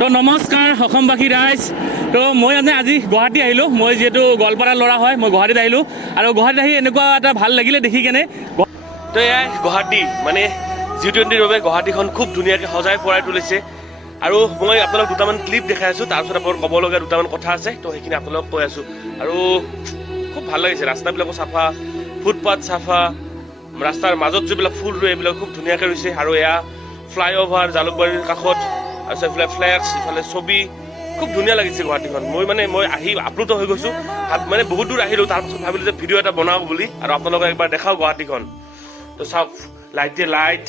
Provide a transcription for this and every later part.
তো নমস্কাৰ অসমবাসী ৰাইজ। তো মই আজি গুৱাহাটী আহিলোঁ। মই যিহেতু গোৱালপাৰাৰ ল'ৰা হয়, মই গুৱাহাটীত আহিলোঁ আৰু গুৱাহাটীত আহি এনেকুৱা এটা ভাল লাগিলে দেখি কেনে। তো এয়াই গুৱাহাটী মানে G20ৰ বাবে গুৱাহাটীখন খুব ধুনীয়াকৈ সজাই পৰাই তুলিছে আৰু মই আপোনালোক দুটামান ক্লিপ দেখাই আছোঁ। তাৰপিছত আপোনাৰ ক'বলগীয়া দুটামান কথা আছে, তো সেইখিনি আপোনালোকক কৈ আছোঁ। আৰু খুব ভাল লাগিছে, ৰাস্তাবিলাকো চাফা, ফুটপাথ চাফা, ৰাস্তাৰ মাজত যিবিলাক ফুল ৰুৱে এইবিলাক খুব ধুনীয়াকৈ ৰুইছে। আৰু এয়া ফ্লাইঅভাৰ জালুকবাৰীৰ কাষত, তাৰপিছত এইফালে ফ্লেক্স, ইফালে ছবি, খুব ধুনীয়া লাগিছে গুৱাহাটীখন। মই আহি আপ্লুত হৈ গৈছোঁ। মানে বহুত দূৰ আহিলোঁ, তাৰপিছত ভাবিলোঁ যে ভিডিঅ' এটা বনাওঁ বুলি আৰু আপোনালোকক একবাৰ দেখাওঁ গুৱাহাটীখন। তো চাওক, লাইট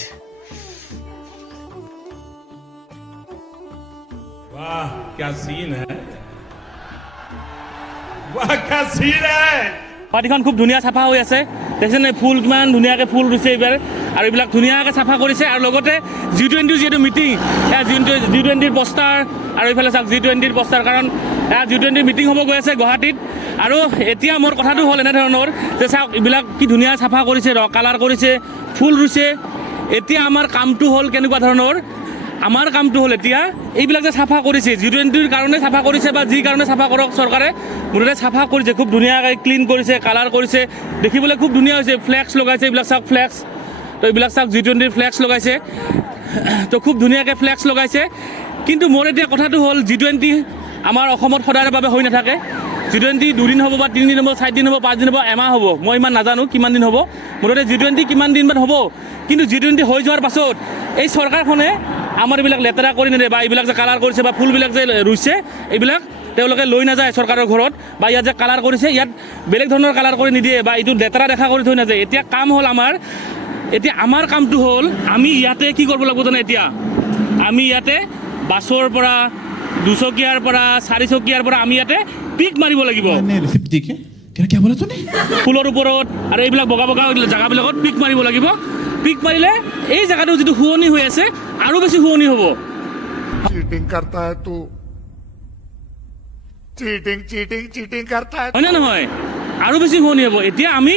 वाह क्या सीन है, वाह क्या सीन है। গুৱাহাটীখন খুব ধুনীয়া চাফা হৈ আছে। দেখিছেনে ফুল কিমান ধুনীয়াকৈ ফুল ৰুইছে এইবাৰ, আৰু এইবিলাক ধুনীয়াকৈ চাফা কৰিছে। আৰু লগতে G20ৰ যিহেতু মিটিং, G20ৰ পষ্টাৰ, আৰু এইফালে চাওক G20ৰ পষ্টাৰ, কাৰণ G20ৰ মিটিং হ'ব গৈ আছে গুৱাহাটীত। আৰু এতিয়া মোৰ কথাটো হ'ল এনেধৰণৰ যে চাওক এইবিলাক কি ধুনীয়া চাফা কৰিছে, কালাৰ কৰিছে, ফুল ৰুইছে। এতিয়া আমাৰ কামটো হ'ল কেনেকুৱা ধৰণৰ, আমাৰ কামটো হ'ল এতিয়া এইবিলাক যে চাফা কৰিছে G20ৰ কাৰণে চাফা কৰিছে বা যি কাৰণে চাফা কৰক চৰকাৰে, মুঠতে চাফা কৰিছে, খুব ধুনীয়াকৈ ক্লিন কৰিছে, কালাৰ কৰিছে, দেখিবলৈ খুব ধুনীয়া হৈছে। ফ্লেক্স লগাইছে, এইবিলাক চাওক ফ্লেক্স, তো এইবিলাক চাওক G20ৰ ফ্লেক্স লগাইছে, তো খুব ধুনীয়াকৈ ফ্লেক্স লগাইছে। কিন্তু মোৰ এতিয়া কথাটো হ'ল G20 আমাৰ অসমত সদায়ৰ বাবে হৈ নাথাকে। G20 দুদিন হ'ব বা 3 দিন হ'ব, 4 দিন হ'ব, 5 দিন হ'ব, এমাহ হ'ব, মই ইমান নাজানো কিমান দিন হ'ব। মুঠতে G20 কিমান দিনমান হ'ব। কিন্তু G20 হৈ যোৱাৰ পাছত এই চৰকাৰখনে আমাৰ এইবিলাক লেতেৰা কৰি নিদিয়ে, বা এইবিলাক যে কালাৰ কৰিছে বা ফুলবিলাক যে ৰুইছে এইবিলাক তেওঁলোকে লৈ নাযায় চৰকাৰৰ ঘৰত, বা ইয়াত যে কালাৰ কৰিছে ইয়াত বেলেগ ধৰণৰ কালাৰ কৰি নিদিয়ে, বা এইটো লেতেৰা দেখা কৰি থৈ নাযায়। এতিয়া কাম হ'ল আমাৰ কামটো হ'ল আমি ইয়াতে কি কৰিব লাগিব জানে, এতিয়া আমি ইয়াতে বাছৰ পৰা, 2 চকীয়াৰ পৰা, 4 চকীয়াৰ পৰা আমি ইয়াতে পিক মাৰিব লাগিব ফুলৰ ওপৰত, আৰু এইবিলাক বগা বগা জেগাবিলাকত পিক মাৰিব লাগিব। পিক মাৰিলে এই জেগাটো যিটো শুৱনি হৈ আছে আৰু বেছি শুৱনি হ'ব। चीटिंग करता है तू, चीटिंग करता है। হয় নে নহয়, আৰু বেছি শুৱনি হ'ব। এতিয়া আমি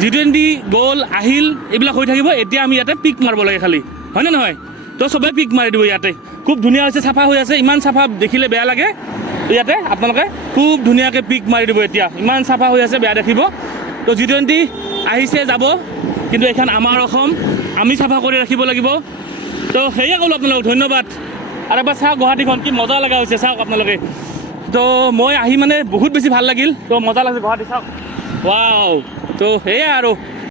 G20 গ'ল আহিল এইবিলাক হৈ থাকিব, এতিয়া আমি ইয়াতে পিক মাৰিব লাগে খালি, হয় নে নহয়? তো চবেই পিক মাৰি দিব ইয়াতে। খুব ধুনীয়া হৈছে, চাফা হৈ আছে, ইমান চাফা দেখিলে বেয়া লাগে। ইয়াতে আপোনালোকে খুব ধুনীয়াকৈ পিক মাৰি দিব। এতিয়া ইমান চাফা হৈ আছে, বেয়া দেখিব। তো G20 আহিছে যাব, কিন্তু এইখন আমাৰ অসম, আমি চাফা কৰি ৰাখিব লাগিব। তো সেয়ে ক'লোঁ আপোনালোকক ধন্যবাদ। আৰু এবাৰ চাওক গুৱাহাটীখন কি মজা লগা হৈছে, চাওক আপোনালোকে। তো মই আহি মানে বহুত বেছি ভাল লাগিল, তো মজা লাগিছে গুৱাহাটী, চাওক ৱাও। তো সেয়াই আৰু